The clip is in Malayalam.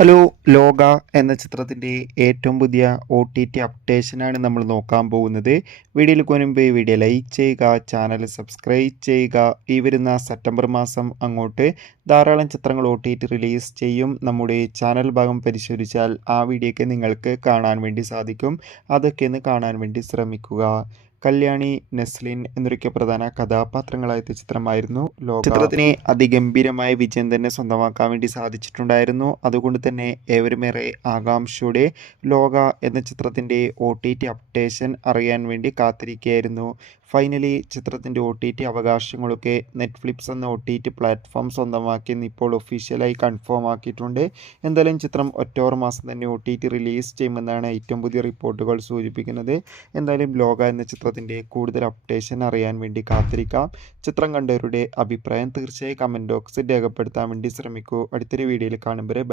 ഹലോ ലോക എന്ന ചിത്രത്തിൻ്റെ ഏറ്റവും പുതിയ ഒ ടി ടി അപ്ഡേഷനാണ് നമ്മൾ നോക്കാൻ പോകുന്നത്. വീഡിയോയിൽ മുൻപ് വീഡിയോ ലൈക്ക് ചെയ്യുക, ചാനൽ സബ്സ്ക്രൈബ് ചെയ്യുക. ഈ വരുന്ന സെപ്റ്റംബർ മാസം അങ്ങോട്ട് ധാരാളം ചിത്രങ്ങൾ ഒ ടി ടി റിലീസ് ചെയ്യും. നമ്മുടെ ചാനൽ ഭാഗം പരിശോധിച്ചാൽ ആ വീഡിയോയ്ക്ക് നിങ്ങൾക്ക് കാണാൻ വേണ്ടി സാധിക്കും. അതൊക്കെ ഒന്ന് കാണാൻ വേണ്ടി ശ്രമിക്കുക. കല്യാണി, നെസ്ലിൻ എന്നൊക്കെ പ്രധാന കഥാപാത്രങ്ങളായ ചിത്രമായിരുന്നു ലോക. ചിത്രത്തിന് അതിഗംഭീരമായ വിജയം തന്നെ സ്വന്തമാക്കാൻ വേണ്ടി സാധിച്ചിട്ടുണ്ടായിരുന്നു. അതുകൊണ്ട് തന്നെ ഏവരുമേറെ ആകാംക്ഷയോടെ ലോക എന്ന ചിത്രത്തിൻ്റെ ഒ ടി ടി അപ്ഡേഷൻ അറിയാൻ വേണ്ടി കാത്തിരിക്കുകയായിരുന്നു. ഫൈനലി ചിത്രത്തിൻ്റെ ഒ ടി ടി അവകാശങ്ങളൊക്കെ നെറ്റ്ഫ്ലിക്സ് എന്ന ഒ ടി ടി പ്ലാറ്റ്ഫോം സ്വന്തമാക്കിയെന്ന് ഇപ്പോൾ ഒഫീഷ്യലായി കൺഫേം ആക്കിയിട്ടുണ്ട്. എന്തായാലും ചിത്രം ഒക്ടോബർ മാസം തന്നെ ഒ ടി ടി റിലീസ് ചെയ്യുമെന്നാണ് ഏറ്റവും പുതിയ റിപ്പോർട്ടുകൾ സൂചിപ്പിക്കുന്നത്. എന്തായാലും ലോക എന്ന ചിത്രത്തിൻ്റെ കൂടുതൽ അപ്ഡേഷൻ അറിയാൻ വേണ്ടി കാത്തിരിക്കാം. ചിത്രം കണ്ടവരുടെ അഭിപ്രായം തീർച്ചയായും കമൻറ്റ് ബോക്സിൽ രേഖപ്പെടുത്താൻ വേണ്ടി ശ്രമിക്കൂ. അടുത്തൊരു വീഡിയോയിൽ കാണുമ്പോൾ